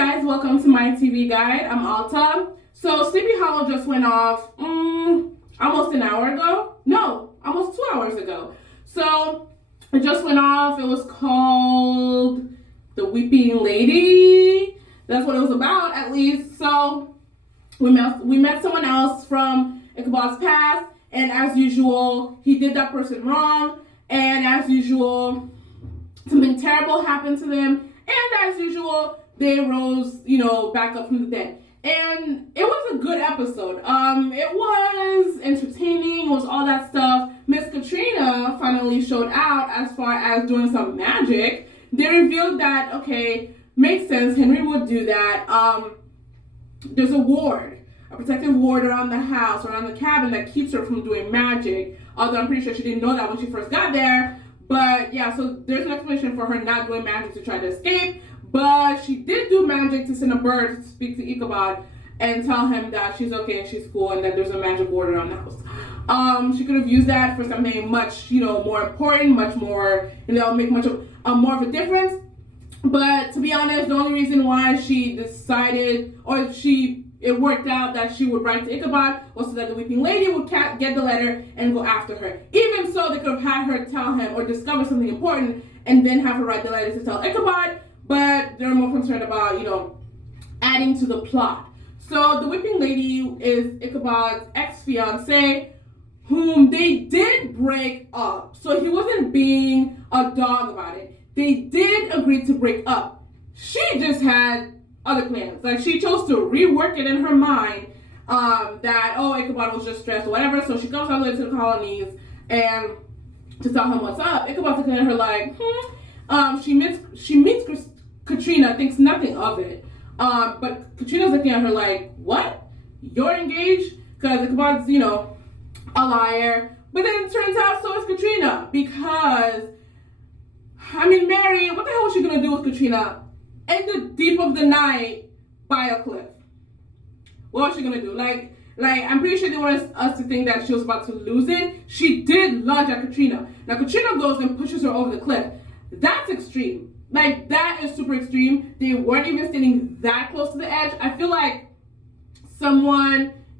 guys, welcome to my TV guide. I'm Alta. So Sleepy Hollow just went off almost an hour ago. No, almost 2 hours ago. So it just went off. It was called The Weeping Lady. That's what it was about, at least. So we met someone else from Ichabod's past, and as usual, he did that person wrong, and as usual, something terrible happened to them, and as usual, they rose, back up from the dead. And it was a good episode. It was entertaining, it was all that stuff. Miss Katrina finally showed out as far as doing some magic. They revealed that, okay, makes sense, Henry would do that. There's a protective ward around the house, around the cabin that keeps her from doing magic. Although I'm pretty sure she didn't know that when she first got there. But yeah, so there's an explanation for her not doing magic to try to escape. But she did do magic to send a bird to speak to Ichabod and tell him that she's okay and she's cool and that there's a magic ward around the house. She could have used that for something much, more important, much more, make much of more of a difference. But to be honest, the only reason why she decided, it worked out that she would write to Ichabod was so that the Weeping Lady would get the letter and go after her. Even so, they could have had her tell him or discover something important and then have her write the letter to tell Ichabod, but they're more concerned about, adding to the plot. So the Weeping Lady is Ichabod's ex-fiance, whom they did break up. So he wasn't being a dog about it. They did agree to break up. She just had other plans. Like, she chose to rework it in her mind that, Ichabod was just stressed or whatever. So she goes all the way to the colonies and to tell him what's up. Ichabod's looking at her like, She meets Katrina, thinks nothing of it. But Katrina's looking at her like, what? You're engaged? Because Ichabod's, a liar. But then it turns out so is Katrina. Because, Mary, what the hell was she going to do with Katrina? In the deep of the night, by a cliff. What was she gonna do? Like, I'm pretty sure they wanted us to think that she was about to lose it. She did lunge at Katrina. Now, Katrina goes and pushes her over the cliff. That's extreme. Like, that is super extreme. They weren't even standing that close to the edge. I feel like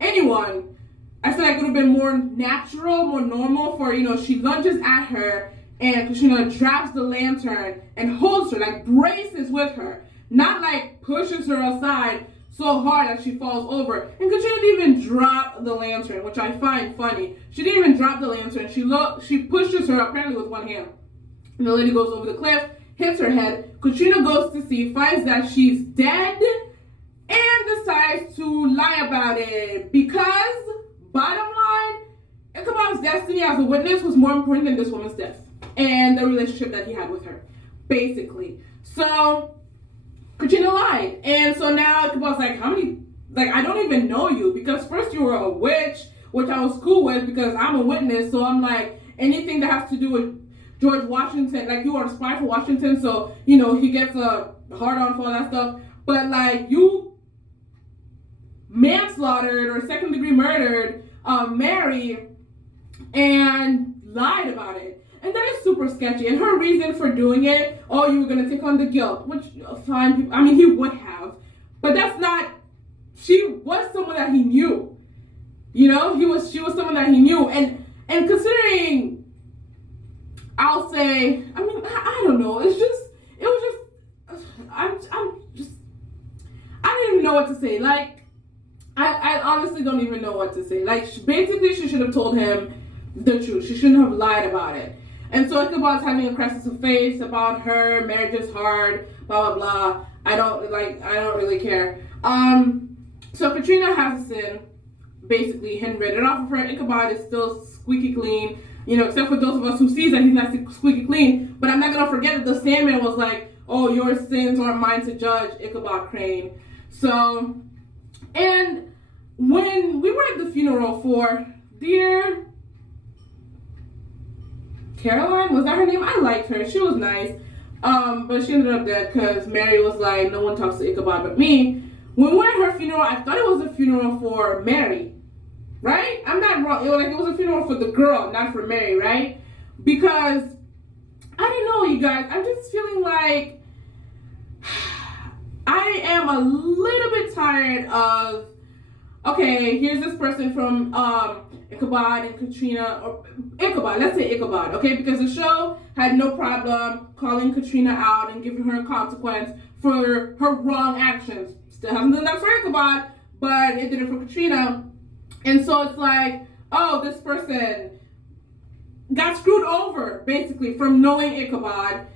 anyone, I feel like it would have been more natural, more normal for, she lunges at her and Katrina drops the lantern and holds her, like braces with her. Not like pushes her aside so hard that she falls over. And Katrina didn't even drop the lantern, which I find funny. She didn't even drop the lantern. She pushes her apparently with one hand. And the lady goes over the cliff, hits her head. Katrina goes to see, finds that she's dead, and decides to lie about it. Because, bottom line, Ichabod's destiny as a witness was more important than this woman's death and the relationship that he had with her, basically. So Katrina lied, and so now Ichabod's like, I don't even know you, because first you were a witch, which I was cool with because I'm a witness, so I'm like, anything that has to do with George Washington, like, you are a spy for Washington, so, he gets a hard-on for all that stuff, but, like, you manslaughtered or second-degree murdered Mary and lied about it. And that is super sketchy. And her reason for doing it, you were going to take on the guilt, which, fine, he would have. But that's not, she was someone that he knew. She was someone that he knew. And considering, I'll say, I don't know. I don't even know what to say. Like, I honestly don't even know what to say. Like, basically, she should have told him the truth. She shouldn't have lied about it. And so Ichabod's having a crisis of faith about her, marriage is hard, blah, blah, blah. I don't really care. So Katrina has a sin. Basically, Henry read it off of her. Ichabod is still squeaky clean, except for those of us who sees that he's not squeaky clean. But I'm not going to forget that the Sandman was like, your sins aren't mine to judge, Ichabod Crane. So, and when we were at the funeral for dear Caroline, was that her name? I liked her. She was nice. But she ended up dead because Mary was like, no one talks to Ichabod but me. When we were at her funeral, I thought it was a funeral for Mary. Right? I'm not wrong. It was a funeral for the girl, not for Mary, right? Because, I don't know, you guys. I'm just feeling like I am a little bit tired of, okay, here's this person from Ichabod and Katrina, or Ichabod, let's say Ichabod, okay, because the show had no problem calling Katrina out and giving her a consequence for her wrong actions. Still hasn't done that for Ichabod, but it did it for Katrina. And so it's like, oh, this person got screwed over, basically, from knowing Ichabod.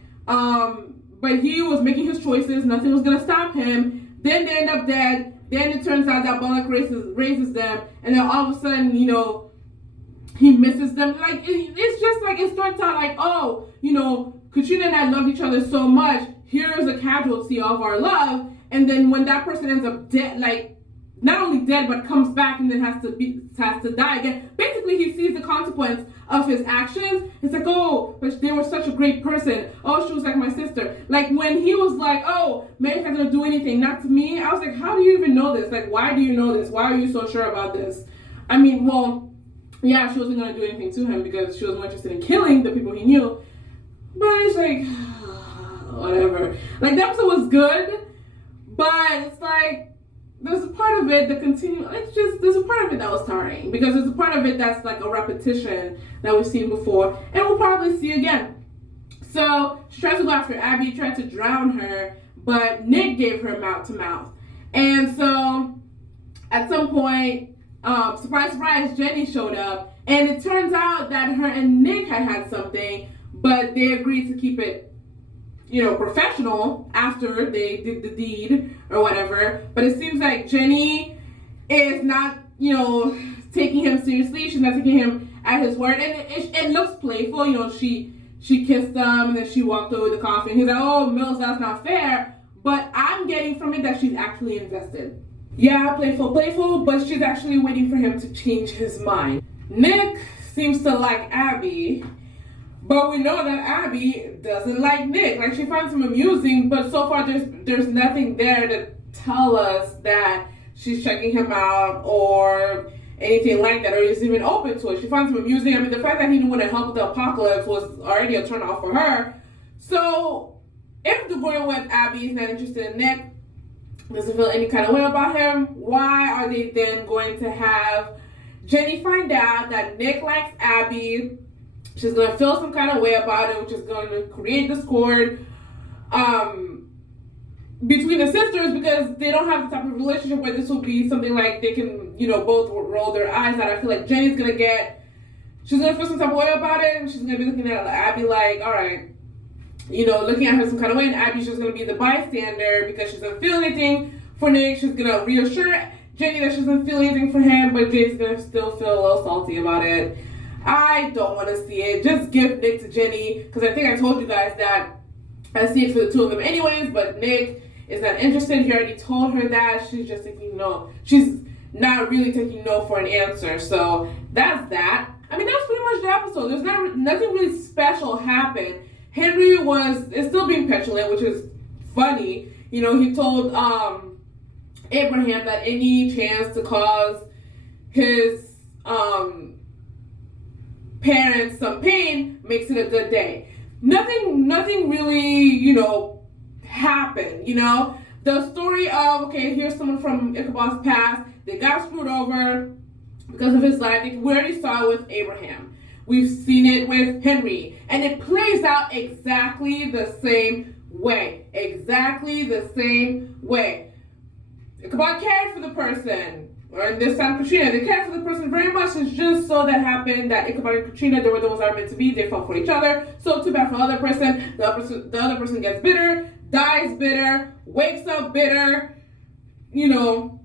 But he was making his choices. Nothing was going to stop him. Then they end up dead. Then it turns out that Bullock raises them. And then all of a sudden, you know, he misses them. Like, it's just like, it starts out like, oh, you know, Katrina and I loved each other so much. Here's a casualty of our love. And then when that person ends up dead, like, not only dead, but comes back and then has to die again. Basically, he sees the consequence of his actions. It's like, oh, but they were such a great person. Oh, she was like my sister. Like, when he was like, oh, Mary's not going to do anything, not to me. I was like, how do you even know this? Like, why do you know this? Why are you so sure about this? I mean, well, yeah, she wasn't going to do anything to him because she was more interested in killing the people he knew. But it's like, whatever. Like, the episode was good, but it's like, there's a part of it that there's a part of it that was tiring because there's a part of it that's like a repetition that we've seen before and we'll probably see again. So she tries to go after Abby, tried to drown her, but Nick gave her mouth to mouth. And so at some point, surprise, surprise, Jenny showed up, and it turns out that her and Nick had something, but they agreed to keep it, you know, professional after they did the deed or whatever. But it seems like Jenny is not, you know, taking him seriously. She's not taking him at his word, and it looks playful. You know, she kissed him and then she walked away with the coffee. And he's like, oh, Mills, that's not fair. But I'm getting from it that she's actually invested. Yeah, playful, but she's actually waiting for him to change his mind. Nick seems to like Abby, but we know that Abby doesn't like Nick. Like, she finds him amusing, but so far there's nothing there to tell us that she's checking him out or anything like that, or is even open to it. She finds him amusing. I mean, the fact that he didn't want to help with the apocalypse was already a turn off for her. So if the boy with Abby is not interested in Nick, doesn't feel any kind of way about him, why are they then going to have Jenny find out that Nick likes Abby? She's going to feel some kind of way about it, which is going to create discord between the sisters because they don't have the type of relationship where this will be something like they can, you know, both roll their eyes at. I feel like Jenny's going to she's going to feel some type of way about it, and she's going to be looking at Abby like, all right, you know, looking at her some kind of way, and Abby's just going to be the bystander because she doesn't feel anything for Nick. She's going to reassure Jenny that she doesn't feel anything for him, but Jenny's going to still feel a little salty about it. I don't want to see it. Just give Nick to Jenny, because I think I told you guys that I see it for the two of them anyways, but Nick is not interested. He already told her that. She's just taking no. She's not really taking no for an answer. So that's that. I mean, that's pretty much the episode. There's nothing really special happened. Henry is still being petulant, which is funny. You know, he told Abraham that any chance to cause his parents some pain makes it a good day. Nothing really, you know, happened, you know. The story of, okay, here's someone from Ichabod's past, they got screwed over because of his life. We already saw it with Abraham. We've seen it with Henry. And it plays out exactly the same way. Exactly the same way. Ichabod cared for the person. Or in this time, Katrina, they cared for the person very much. It's just so that happened that Ichabod and Katrina, they were those that are meant to be. They fell for each other. So too bad for the other person. The other person gets bitter, dies bitter, wakes up bitter, you know,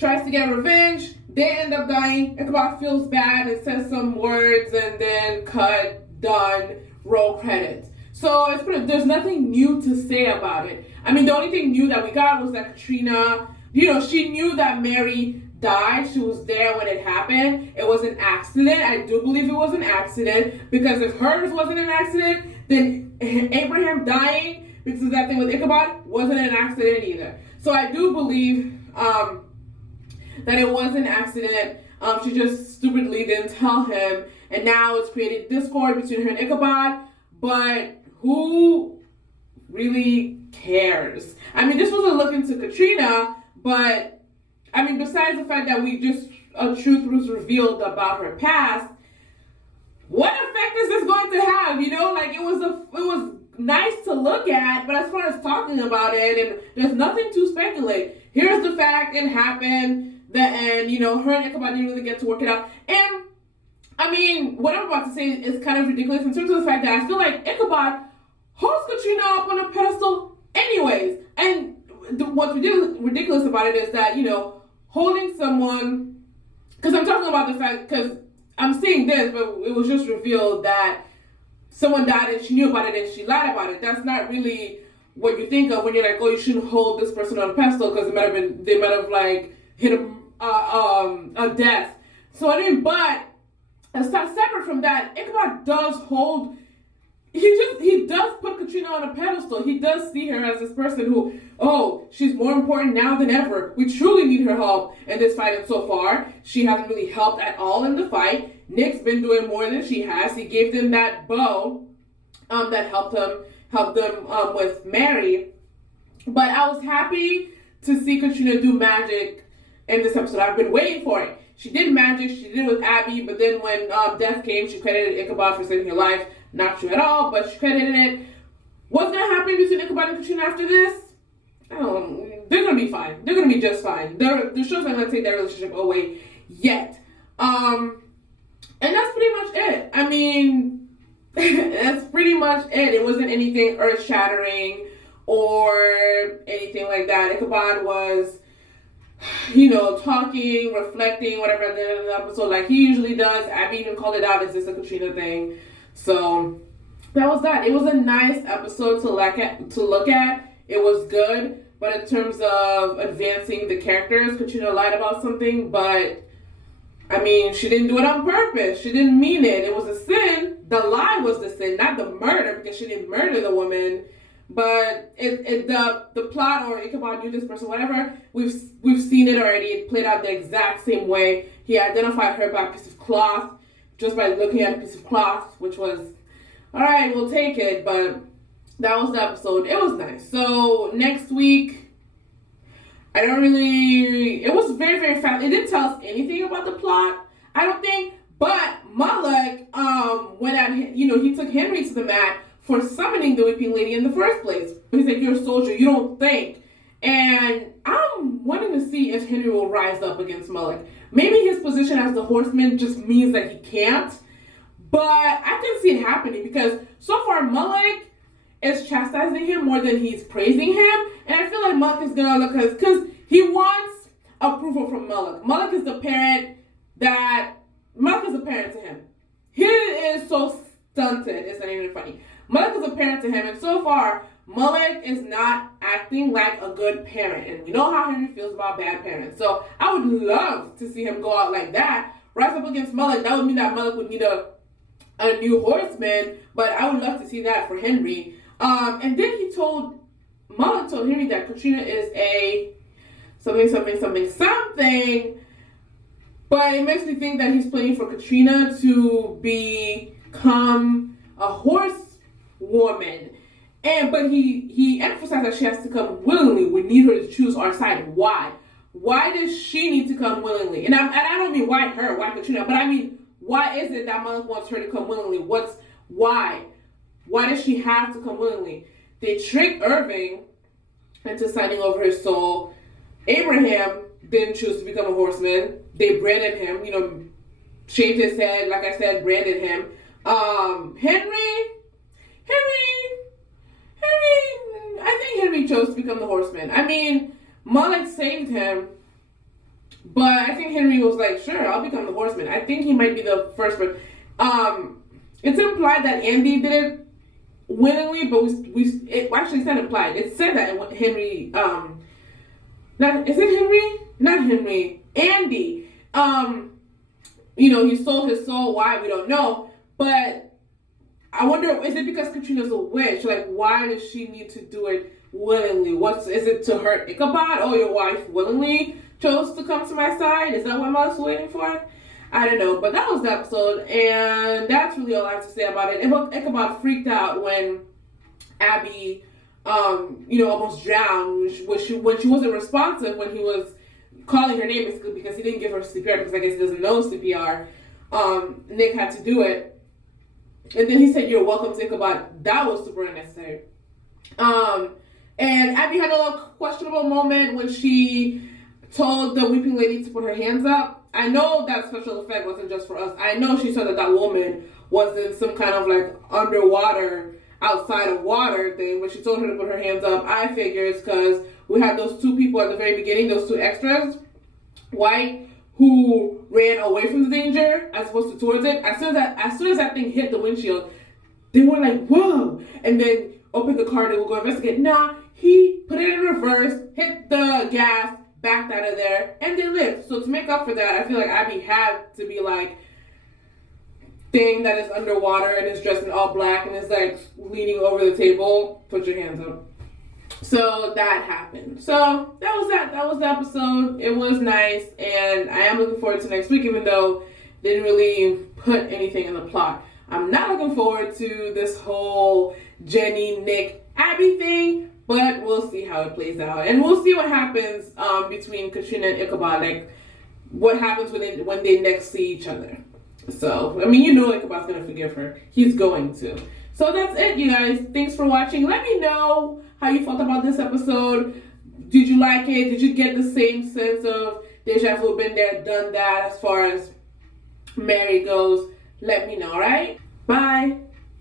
tries to get revenge. They end up dying. Ichabod feels bad and says some words and then cut, done, roll credits. So there's nothing new to say about it. I mean, the only thing new that we got was that Katrina, you know, she knew that Mary died. She was there when it happened. It was an accident. I do believe it was an accident, because if hers wasn't an accident, then Abraham dying because of that thing with Ichabod wasn't an accident either. So I do believe that it was an accident. She just stupidly didn't tell him, and now it's created discord between her and Ichabod. But who really cares? I mean, this was a look into Katrina, but I mean, besides the fact that we just a truth was revealed about her past, what effect is this going to have? You know, like it was nice to look at, but as far as talking about it, and there's nothing to speculate. Here's the fact: it happened. The end. You know, her and Ichabod didn't really get to work it out. And I mean, what I'm about to say is kind of ridiculous in terms of the fact that I feel like Ichabod holds Katrina up on a pedestal, anyways. And what's ridiculous about it is that, you know, holding someone, because I'm talking about the fact, because I'm seeing this, but it was just revealed that someone died and she knew about it and she lied about it. That's not really what you think of when you're like, oh, you shouldn't hold this person on a pedestal because they might have like hit a death. So I mean, but separate from that, Ichabod does hold. He does put Katrina on a pedestal. He does see her as this person who, oh, she's more important now than ever. We truly need her help in this fight, and so far, she hasn't really helped at all in the fight. Nick's been doing more than she has. He gave them that bow that helped them with Mary. But I was happy to see Katrina do magic in this episode. I've been waiting for it. She did magic. She did it with Abby, but then when death came, she credited Ichabod for saving her life. Not true at all, but she credited it. What's going to happen between Ichabod and Katrina after this? I don't know. They're going to be fine. They're going to be just fine. The show's not going to take that relationship away yet. And that's pretty much it. I mean, that's pretty much it. It wasn't anything earth-shattering or anything like that. Ichabod was, you know, talking, reflecting, whatever at the end of the episode, like he usually does. Abby even called it out. Is this a Katrina thing? So that was that. It was a nice episode to look at. It was good, but in terms of advancing the characters, Katrina lied about something, but I mean, she didn't do it on purpose. She didn't mean it. It was a sin. The lie was the sin, not the murder, because she didn't murder the woman. But the plot, or Ichabod knew this person, whatever, we've seen it already. It played out the exact same way. He identified her by a piece of cloth, just by looking at a piece of cloth, which was, all right, we'll take it. But that was the episode. It was nice. So next week, it was very, very fast. It didn't tell us anything about the plot, I don't think. But Moloch, he took Henry to the mat for summoning the Weeping Lady in the first place. He's like, you're a soldier, you don't think. And I'm wanting to see if Henry will rise up against Moloch. Maybe his position as the horseman just means that he can't. But I can see it happening because so far Moloch is chastising him more than he's praising him. And I feel like Moloch is going to look, because he wants approval from Moloch. Moloch is a parent to him. He is so stunted, it's not even funny. Moloch is a parent to him, and so far, Moloch is not acting like a good parent. And we know how Henry feels about bad parents. So I would love to see him go out like that, rise up against Moloch. That would mean that Moloch would need a new horseman, but I would love to see that for Henry. And then Moloch told Henry that Katrina is a something. But it makes me think that he's planning for Katrina to become a horsewoman. But he emphasized that she has to come willingly. We need her to choose our side. Why? Why does she need to come willingly? And I don't mean why Katrina, but I mean, why is it that Moloch wants her to come willingly? Why? Why does she have to come willingly? They tricked Irving into signing over his soul. Abraham didn't choose to become a horseman. They branded him, shaved his head, like I said, branded him. Henry, I think Henry chose to become the horseman. I mean, Moloch saved him, but I think Henry was like, sure, I'll become the horseman. I think he might be the first one. It's implied that Andy did it willingly, but it actually said implied. It said that Henry, Not Henry. Andy. He sold his soul. Why? We don't know. But I wonder, is it because Katrina's a witch? Like, why does she need to do it willingly? Is it to hurt Ichabod? Oh, your wife willingly chose to come to my side? Is that what I was waiting for? I don't know. But that was the episode. And that's really all I have to say about it. Ichabod freaked out when Abby almost drowned when she wasn't responsive when he was calling her name, because he didn't give her CPR, because I guess he doesn't know CPR. Nick had to do it. And then he said, "You're welcome to Ichabod." That was super unnecessary. And Abby had a little questionable moment when she told the weeping lady to put her hands up. I know that special effect wasn't just for us. I know she saw that woman was in some kind of like underwater, outside of water thing, when she told her to put her hands up. I figured it's because we had those two people at the very beginning, those two extras, white, who ran away from the danger as opposed to towards it. As soon as that thing hit the windshield, they were like, "Whoa!" and then opened the car. They will go investigate. Nah, he put it in reverse, hit the gas, backed out of there, and they lived. So to make up for that, I feel like Abby had to be like, thing that is underwater and is dressed in all black and is like leaning over the table, put your hands up. So that happened. So that was that. That was the episode. It was nice, and I am looking forward to next week, even though they didn't really put anything in the plot. I'm not looking forward to this whole Jenny, Nick, Abby thing, but we'll see how it plays out. And we'll see what happens between Katrina and Ichabod, like what happens when they next see each other. So, I mean, Ichabod's going to forgive her. He's going to. So that's it, you guys. Thanks for watching. Let me know how you felt about this episode. Did you like it? Did you get the same sense of deja vu, been there, done that as far as Mary goes? Let me know, alright? Bye.